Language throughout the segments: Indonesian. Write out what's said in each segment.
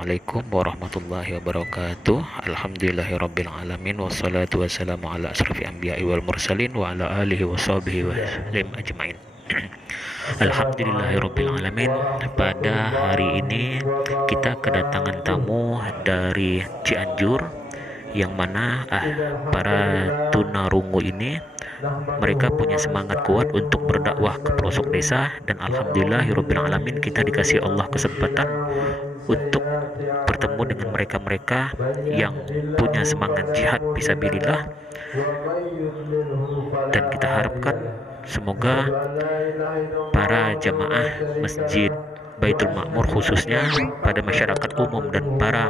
Assalamualaikum warahmatullahi wabarakatuh. Alhamdulillahirabbil alamin wassalatu wassalamu ala asrofil anbiya'i wal mursalin wa ala alihi washabihi wasallam ajmain. Alhamdulillahirabbil alamin. Pada hari ini kita kedatangan tamu dari Cianjur, yang mana para tunarungu ini mereka punya semangat kuat untuk berdakwah ke pelosok desa, dan alhamdulillahirabbil alamin kita dikasih Allah kesempatan untuk bertemu dengan mereka-mereka yang punya semangat jihad fisabilillah, dan kita harapkan semoga para jamaah Masjid Baitul Ma'mur, khususnya pada masyarakat umum dan para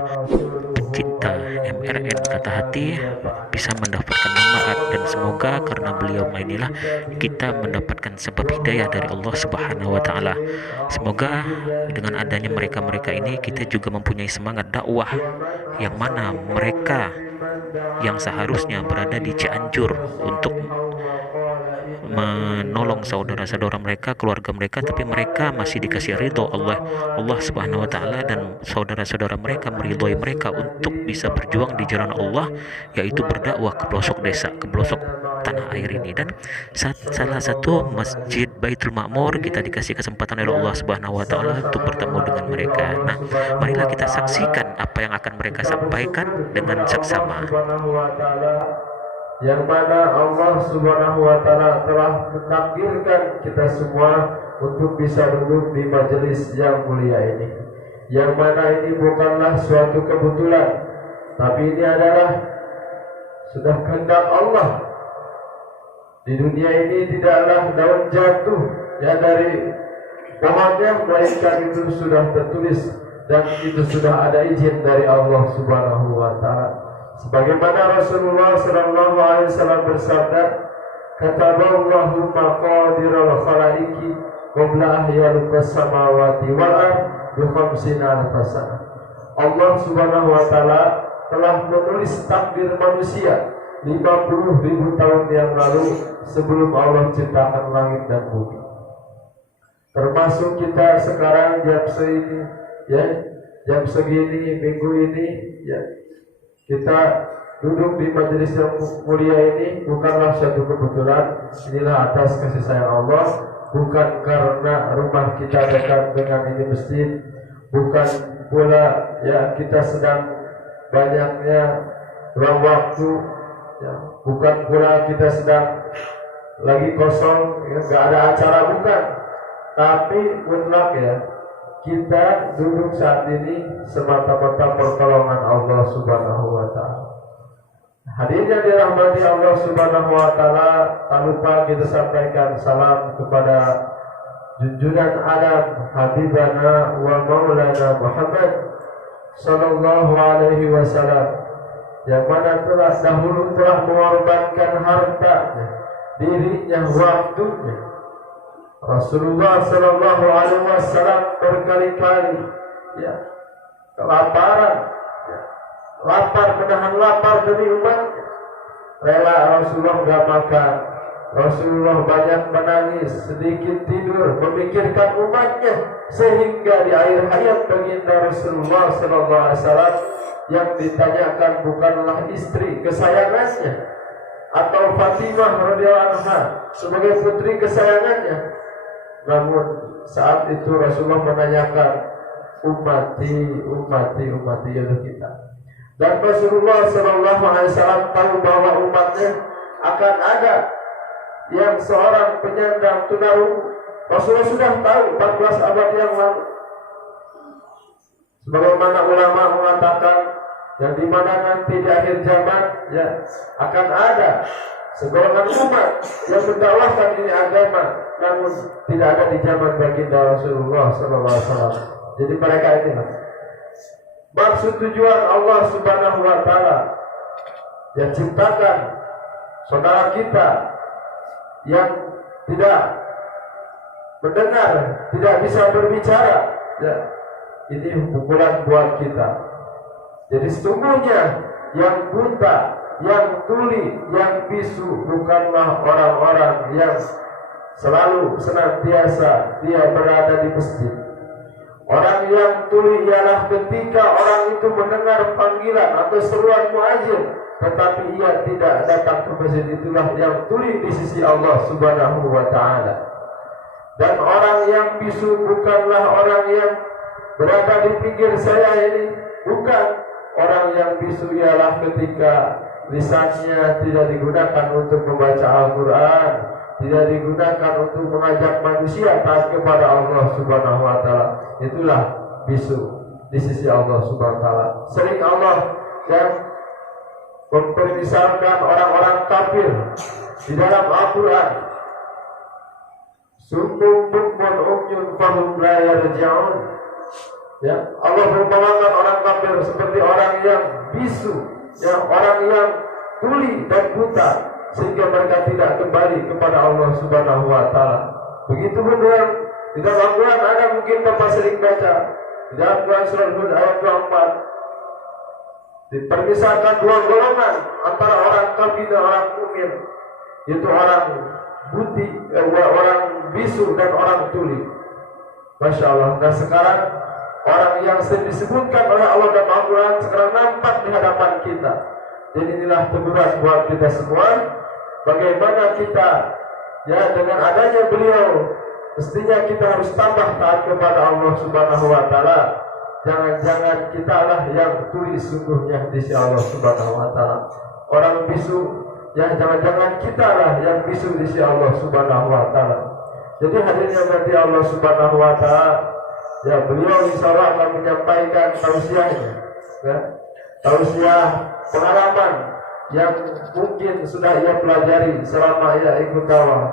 pecinta MRN Kata Hati, bisa mendapatkan manfaat, dan semoga karena beliau inilah kita mendapatkan sebab hidayah dari Allah Subhanahu wa taala. Semoga dengan adanya mereka-mereka ini kita juga mempunyai semangat dakwah, yang mana mereka yang seharusnya berada di Cianjur untuk menolong saudara-saudara mereka, keluarga mereka, tapi mereka masih dikasih ridho Allah Subhanahu wa taala, dan saudara-saudara mereka meridhoi mereka untuk bisa berjuang di jalan Allah, yaitu berdakwah ke pelosok desa, ke pelosok tanah air ini. Dan salah satu Masjid Baitul Ma'mur kita dikasih kesempatan oleh Allah Subhanahu wa taala untuk bertemu dengan mereka. Nah, marilah kita saksikan apa yang akan mereka sampaikan dengan saksama. Yang mana Allah Subhanahu wa taala telah mentakdirkan kita semua untuk bisa duduk di majelis yang mulia ini. Yang mana ini bukanlah suatu kebetulan, tapi ini adalah sudah kehendak Allah. Di dunia ini tidaklah daun jatuh ya dari pohonnya, melainkan itu sudah tertulis dan itu sudah ada izin dari Allah Subhanahu wa taala. Sebagaimana Rasulullah sallallahu alaihi wasallam bersabda, "Kataballahu maqadiral khalaiqi qabla ahyal samawati wal ard bi 50 alf sanah." Allah Subhanahu wa taala telah menulis takdir manusia 50.000 tahun yang lalu sebelum Allah ciptakan langit dan bumi. Termasuk kita sekarang jam segini minggu ini ya. Kita duduk di majelis yang mulia ini bukanlah suatu kebetulan. Inilah atas kasih sayang Allah, bukan karena rumah kita dekat dengan ini masjid, bukan pula ya kita sedang banyaknya ruang waktu, ya, bukan pula kita sedang lagi kosong, ya, nggak ada acara, bukan. Tapi mutlak ya, kita duduk saat ini semata-mata pertolongan Allah Subhanahu wa taala. Hadirnya dirahmati Allah Subhanahu wa taala, tak lupa kita sampaikan salam kepada junjungan Adam Habibana wa Maulana Muhammad sallallahu alaihi wasallam, yang mana dahulu telah mengorbankan hartanya, dirinya, waktunya. Rasulullah sallallahu alaihi wasallam berkali-kali ya kelaparan, ya, menahan lapar demi umatnya. Rela Rasulullah enggak makan, Rasulullah banyak menangis, sedikit tidur, memikirkan umatnya, sehingga di akhir hayat baginda Rasulullah sallallahu alaihi wasallam yang ditanyakan bukanlah istri kesayangannya atau Fatimah radhiyallahu anha sebagai putri kesayangannya, namun saat itu Rasulullah menanyakan ummati yaitu kita. Dan Rasulullah sallallahu alaihi wasallam tahu bahwa umatnya akan ada yang seorang penyandang tunarungu. Rasulullah sudah tahu 14 abad yang lalu. Sebagaimana ulama mengatakan, yang di mana nanti di akhir zaman ya akan ada segolongan umat yang mendakwahkan ini agama, namun tidak ada di zaman baginda Rasulullah SAW. Jadi mereka ini maksud tujuan Allah Subhanahu wa taala yang ciptakan saudara kita yang tidak mendengar, tidak bisa berbicara ya, ini pukulan buat kita. Jadi sesungguhnya yang buta, yang tuli, yang bisu bukanlah orang-orang yang selalu senantiasa dia berada di masjid. Orang yang tuli ialah ketika orang itu mendengar panggilan atau seruan muadzin tetapi ia tidak datang ke masjid, itulah yang tuli di sisi Allah Subhanahu wa taala. Dan orang yang bisu bukanlah orang yang berada di pinggir saya ini, bukan. Orang yang bisu ialah ketika lisannya tidak digunakan untuk membaca Al-Quran, tidak digunakan untuk mengajak manusia taat kepada Allah Subhanahu wa taala. Itulah bisu di sisi Allah Subhanahu wa taala. Sering Allah yang mempermisalkan orang-orang kafir di dalam Al-Quran. Sumpung bukmun umyun fahum la yarja'un. Ya, Allah merupakan orang kafir seperti orang yang bisu, ya, orang yang tuli dan buta sehingga mereka tidak kembali kepada Allah Subhanahu wa taala. Begitu pun di dalam Al-Quran ada, mungkin Bapak sering baca di dalam Quran surah Hud ayat 24 dipermisahkan dua golongan antara orang kafir dan orang mukmin, yaitu orang orang bisu dan orang tuli. Masya Allah. Dan sekarang orang yang disebutkan oleh Allah dalam Al-Quran sekarang nampak di hadapan kita. Jadi inilah teguran buat kita semua, bagaimana kita, ya, dengan adanya beliau mestinya kita harus tambah taat kepada Allah Subhanahu wa taala. Jangan-jangan kita lah yang tuli sungguhnya di sisi Allah Subhanahu wa taala. Orang bisu, ya, jangan-jangan kita lah yang bisu di sisi Allah Subhanahu wa taala. Jadi hadirnya nanti Allah Subhanahu wa taala, ya, beliau insyaallah akan menyampaikan tausiahnya, ya, tausiah pengalaman yang mungkin sudah ia pelajari selama ia ikut dakwah,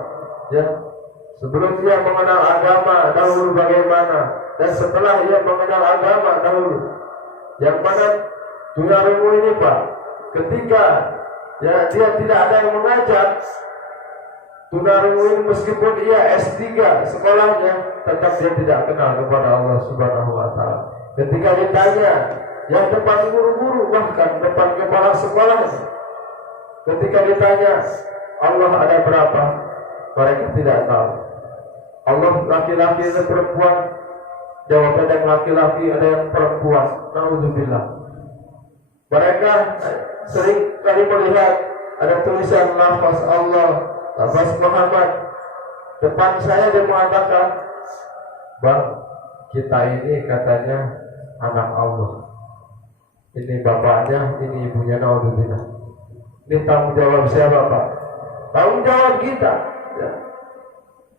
ya. Sebelum ia mengenal agama dahulu bagaimana, dan setelah ia mengenal agama dahulu, yang mana tunarungu ini Pak, ketika, ya, dia tidak ada yang mengajak, tunarungu ini meskipun ia S3 sekolahnya, tetap dia tidak kenal kepada Allah Subhanahu wa taala. Ketika ditanya yang depan guru-guru, bahkan depan kepala sekolahnya, ketika ditanya Allah ada berapa, mereka tidak tahu. Allah laki-laki dan perempuan, jawab ada yang laki-laki ada yang perempuan. Naudzubillah. Mereka sering kali melihat ada tulisan lafaz Allah, lafaz Muhammad. Depan saya dia mengatakan, Bang, kita ini katanya anak Allah. Ini bapaknya, ini ibunya. Naudzubillah. Ini tanggung jawab siapa Pak? Tanggung jawab kita, ya.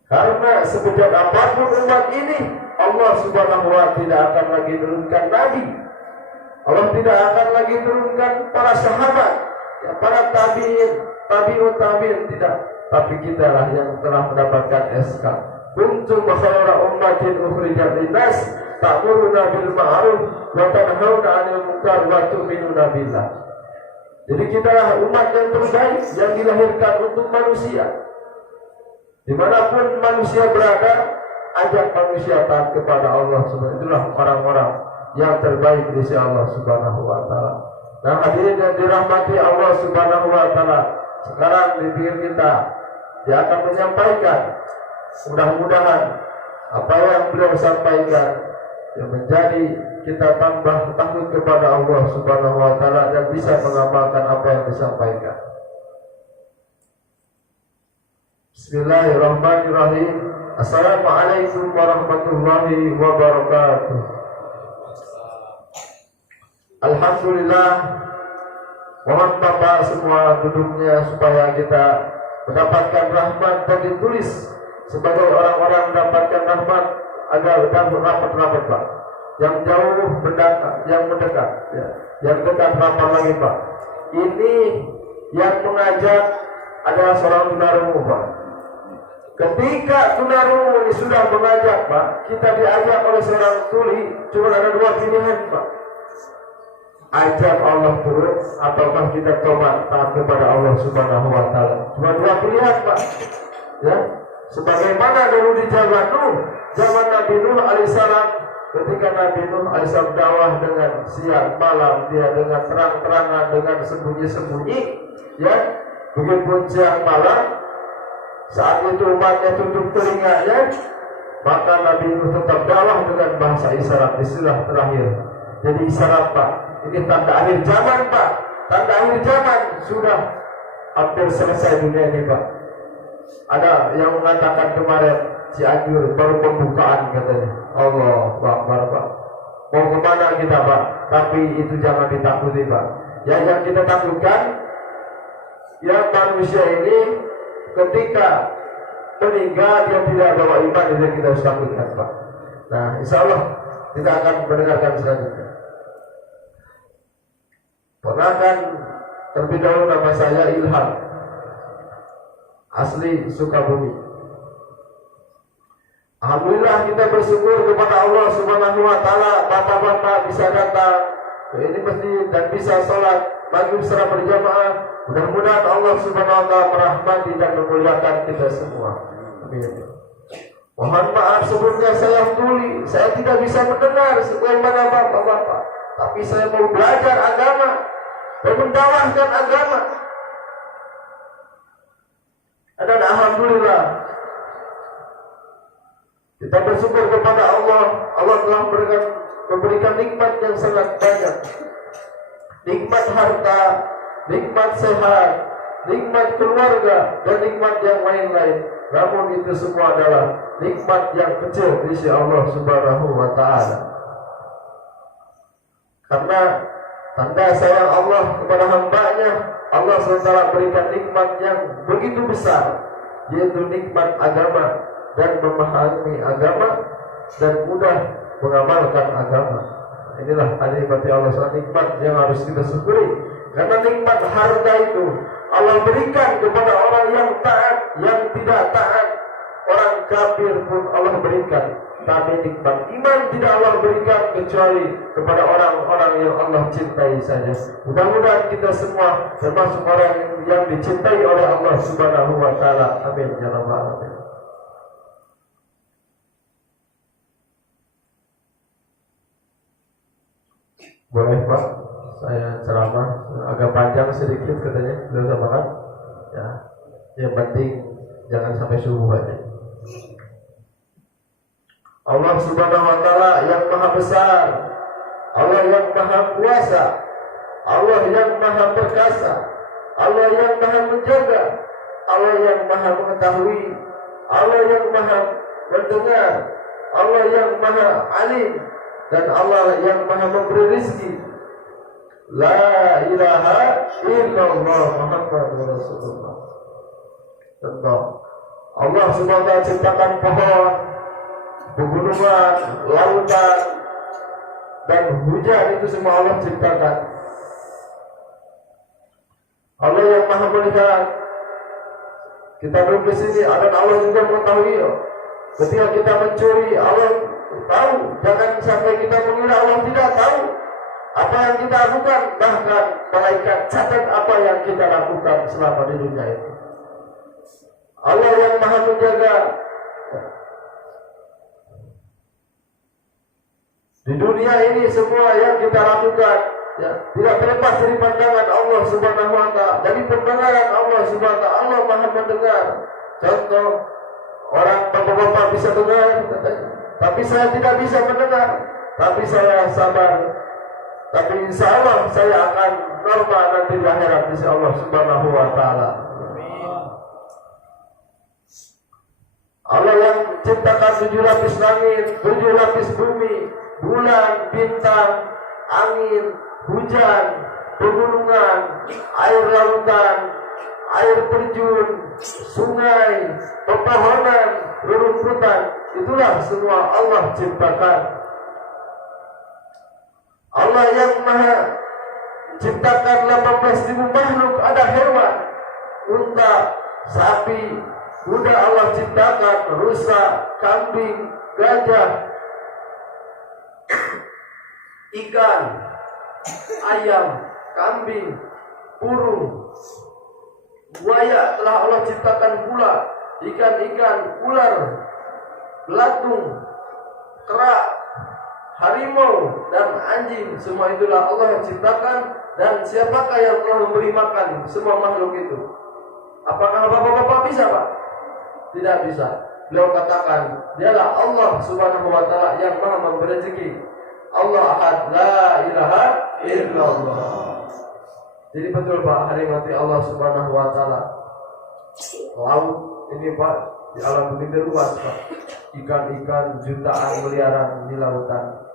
Karena sebejat apapun umat ini, Allah Subhanahu wa taala tidak akan lagi turunkan nabi. Allah tidak akan lagi turunkan para sahabat, ya, para tabi'in, tabi'ut tabi'in, tidak. Tapi kita lah yang telah mendapatkan SK. Kuntum khayra ummatin ukhrijat linnas ta'muruna bil ma'ruf wa tanhauna 'anil munkar wa tu'minuna billah. Jadi kita lah umat yang terbaik yang dilahirkan untuk manusia. Dimanapun manusia berada, ajak manusia taat kepada Allah Subhanahu wa taala. Itulah orang-orang yang terbaik di sisi Allah Subhanahu wa taala. Nah, hadirin yang dirahmati Allah Subhanahu wa taala, sekarang di pinggir kita dia akan menyampaikan, mudah-mudahan apa yang beliau sampaikan yang menjadi kita tambah takut kepada Allah Subhanahu wa taala dan bisa mengamalkan apa yang disampaikan. Bismillahirrahmanirrahim. Assalamualaikum warahmatullahi wabarakatuh. Alhamdulillah, mohon Bapak semua duduknya supaya kita mendapatkan rahmat dan ditulis sebagai orang-orang mendapatkan rahmat agar rapat-rapat Pak. Yang jauh mendekat, yang mendekat, ya. Yang dekat rapat lagi Pak. Ini yang mengajak adalah seorang tunarungu Pak. Ketika tunarungu ini sudah mengajak Pak, kita diajak oleh seorang tuli, cuma ada dua pilihan Pak. Ajak Allah turun, ataukah kita tobat taat kepada Allah Subhanahu wa taala. Cuma dua pilihan Pak. Ya, sebagaimana dulu di zaman Nabi Nuh alaihissalam, ketika Nabi Nuh alaihissalam dakwah dengan siang malam, dia dengan terang-terangan, dengan sembunyi-sembunyi, ya, begitupun siang malam. Saat itu umatnya tutup telinganya, maka Nabi Nuh tetap dakwah dengan bahasa isyarat, istilah terakhir. Jadi isyarat Pak, ini tanda akhir zaman Pak, tanda akhir zaman sudah hampir selesai dunia ini Pak. Ada yang mengatakan kemarin Cianjur baru pembukaan katanya. Allah Akbar Pak. Mau kemana kita Pak? Tapi itu jangan ditakuti Pak. Yang kita takutkan, ya manusia ini ketika meninggal dia tidak bawa iman, itu kita harus takutkan Pak. Nah insya Allah kita akan mendengarkan selanjutnya. Perkenalkan terlebih dahulu, nama saya Ilham, asli Sukabumi. Alhamdulillah kita bersyukur kepada Allah Subhanahu wa taala, bapak-bapak bisa datang ke ini masjid dan bisa sholat maghrib secara berjamaah. Mudah-mudahan Allah Subhanahu wa taala merahmati dan memuliakan kita semua. Amin. Mohon maaf sebelumnya saya tuli, saya tidak bisa mendengar sebagaimana bapak-bapak, tapi saya mau belajar agama dan mendakwahkan agama. Dan alhamdulillah kita bersyukur kepada Allah. Allah telah memberikan nikmat yang sangat banyak. Nikmat harta, nikmat sehat, nikmat keluarga, dan nikmat yang lain-lain. Namun itu semua adalah nikmat yang kecil di sisi Allah Subhanahu wa taala. Karena tanda sayang Allah kepada hamba-Nya, Allah SWT berikan nikmat yang begitu besar, yaitu nikmat agama dan memahami agama dan mudah mengamalkan agama. Inilah nikmat Allah SWT, nikmat yang harus kita syukuri. Karena nikmat harta itu Allah berikan kepada orang yang taat, yang tidak taat, orang kafir pun Allah berikan. Tapi nikmat iman tidak Allah berikan kecuali kepada orang-orang yang Allah cintai saja. Mudah-mudahan kita semua termasuk orang yang dicintai oleh Allah Subhanahu wa taala. Amin ya rabbal alamin. Boleh Pak, saya ceramah agak panjang sedikit katanya, belum sama kan? Ya, yang penting jangan sampai subuh aja. Allah Subhanahu wa taala yang maha besar, Allah yang maha kuasa, Allah yang maha perkasa, Allah yang maha menjaga, Allah yang maha mengetahui, Allah yang maha mendengar, Allah yang maha alim, dan Allah yang maha memberi rezeki. La ilaha illallah Muhammadur Rasulullah. Contoh, Allah Subhanahu wa taala ciptakan pohon, pegunungan, lautan, dan hujan, itu semua Allah ciptakan. Allah yang maha melihat. Kita duduk di sini, dan Allah juga mengetahui. Ketika kita mencuri, Allah tahu. Jangan sampai kita mengira Allah tidak tahu apa yang kita lakukan. Bahkan malaikat catat apa yang kita lakukan selama di dunia itu. Allah yang maha menjaga. Di dunia ini semua yang kita lakukan ya, tidak terlepas dari pandangan Allah Subhanahu wa taala, dari pendengaran Allah Subhanahu wa taala. Allah maha mendengar. Contoh, orang bapak-bapak bisa dengar katanya, tapi saya tidak bisa mendengar. Tapi saya sabar. Tapi insya Allah saya akan normal nanti di akhirat insya Allah Subhanahu wa taala. Allah yang ciptakan 7 lapis langit, 7 lapis bumi, bulan, bintang, angin, hujan, pegunungan, air lautan, air terjun, sungai, pepohonan, rerumputan. Itulah semua Allah ciptakan. Allah yang maha ciptakan 18.000 makhluk. Ada hewan, unta, sapi, kuda Allah ciptakan, rusa, kambing, gajah, ikan, ayam, kambing, burung, buaya telah Allah ciptakan pula, ikan-ikan, ular, belatung, kera, harimau, dan anjing. Semua itulah Allah yang ciptakan. Dan siapakah yang telah memberi makan semua makhluk itu? Apakah bapak-bapak bisa Pak? Tidak bisa. beliau katakan, dialah Allah Subhanahu wa taala yang Maha memberi rezeki. Allah Ahad, la ilaha illallah. Jadi betul Pak, harimati Allah Subhanahu wa taala. Laut ini Pak, di alam begitu luas Pak. Ikan-ikan jutaan miliaran di lautan.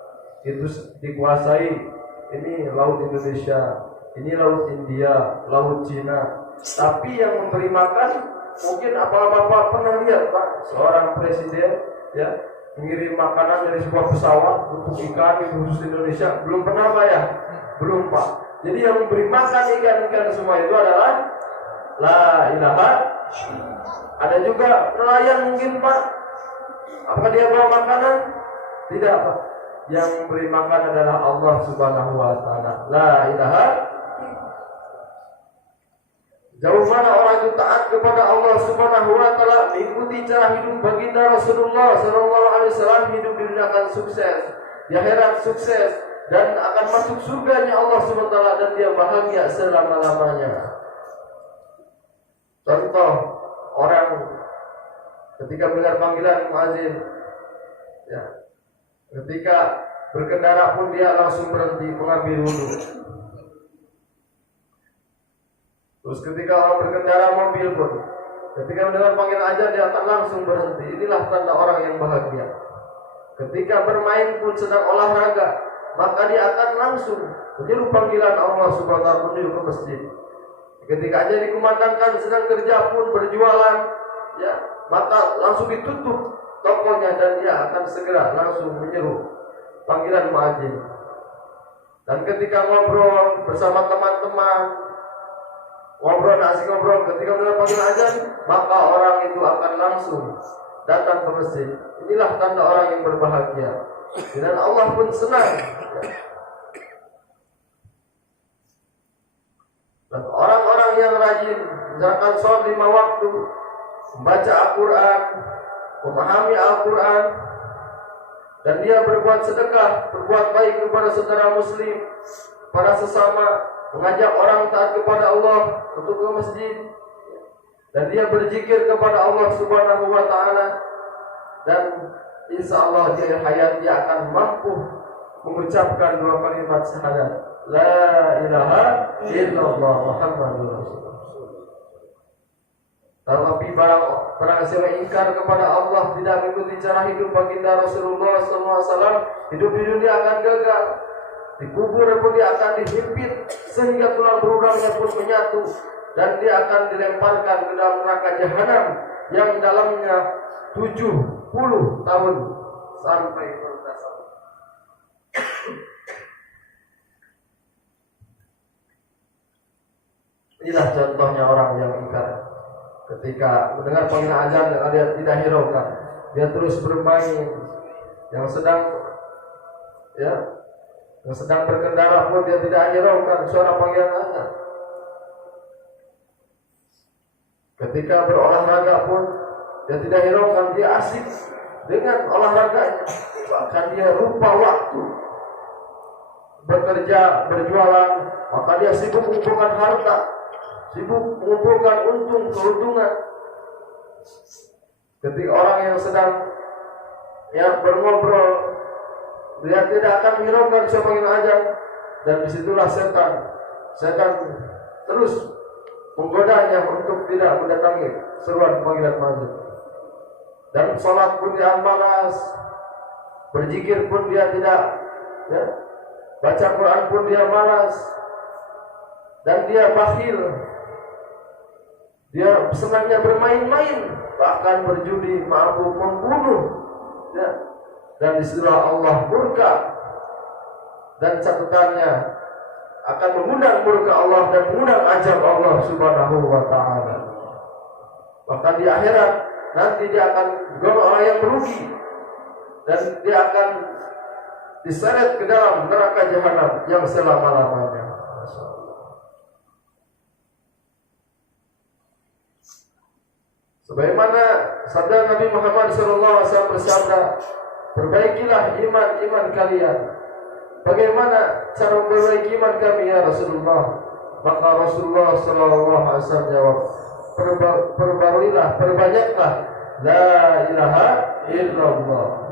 Itu dikuasai. Ini laut Indonesia, ini laut India, laut Cina. Tapi yang memberi makan, mungkin apa-apa pernah lihat Pak, seorang presiden ya mengirim makanan dari sebuah pesawat untuk ikan itu khusus Indonesia, belum pernah Pak ya? Belum Pak. Jadi yang memberi makan ikan-ikan semua itu adalah la ilaha. Ada juga nelayan mungkin Pak. Apakah dia bawa makanan? Tidak Pak. Yang memberi makan adalah Allah Subhanahu wa taala. La ilaha. Jauh mana orang itu taat kepada Allah Subhanahu wa taala, mengikuti cara hidup baginda Rasulullah sallallahu alaihi wasallam, hidup di dunia akan sukses, di akhirat sukses, dan akan masuk surganya Allah Subhanahu wa taala, dan dia bahagia selama-lamanya. Contoh orang ketika mendengar panggilan muazin, ya, ketika berkendara pun dia langsung berhenti mengambil wudu. Terus ketika orang berkendara mobil pun, ketika mendengar panggilan azan dia akan langsung berhenti. Inilah tanda orang yang bahagia. Ketika bermain pun sedang olahraga, maka dia akan langsung meniru panggilan Allah Subhanahu wa taala, menuju ke masjid. Ketika aja dikumandangkan sedang kerja pun berjualan, ya, maka langsung ditutup tokonya dan dia akan segera langsung menyeru panggilan muadzin. Dan ketika ngobrol bersama teman-teman, ngobrol asik ngobrol, ketika mendengar panggilan azan, maka orang itu akan langsung datang ke masjid. Inilah tanda orang yang berbahagia. Dan Allah pun senang. Dan orang-orang yang rajin menjalankan sholat 5 waktu, membaca Al-Quran, memahami Al-Quran, dan dia berbuat sedekah, berbuat baik kepada saudara muslim, para sesama, mengajak orang taat kepada Allah untuk ke masjid, dan dia berzikir kepada Allah Subhanahu wa taala, dan insya Allah di hayat dia akan mampu mengucapkan 2 kalimat syahadat, la ilaha illallah Muhammadur Rasulullah. Tetapi barang siapa ingkar kepada Allah, tidak mengikuti cara hidup baginda Rasulullah SAW, hidup di dunia akan gagal. Dikubur pun dia akan dihimpit sehingga tulang belulangnya pun menyatu, dan dia akan dilemparkan ke dalam neraka jahanam yang dalamnya 70 tahun sampai berdosa. Inilah contohnya orang yang ingkar. Ketika mendengar panggilan azan yang dia tidak hiraukan, dia terus bermain. Yang sedang berkendara pun dia tidak hiraukan suara panggilan azan. Ketika berolahraga pun dia tidak hiraukan, dia asik dengan olahraganya. Bahkan dia lupa waktu. Bekerja, berjualan, maka dia sibuk mengumpulkan harta, sibuk mengumpulkan keuntungan. Ketika orang yang sedang berngobrol, dia tidak akan menghiraukan siapa yang azan, dan disitulah setan terus menggodanya untuk tidak mendatangi seruan panggilan azan. Dan sholat pun dia malas, berzikir pun dia tidak, baca Quran pun dia malas, dan dia bakhil. Dia senangnya bermain-main, bahkan berjudi, mabuk, membunuh, dan disitulah Allah murka, dan catatannya akan mengundang murka Allah dan mengundang azab Allah Subhanahu wa taala. Bahkan di akhirat nanti dia akan golongan orang yang merugi, dan dia akan diseret ke dalam neraka jahanam yang selama-lamanya. Sebagaimana sabda Nabi Muhammad SAW bersabda, perbaikilah iman kalian. Bagaimana cara memperbaiki iman kami ya Rasulullah? Maka Rasulullah SAW jawab, perbanyaklah La ilaha illallah.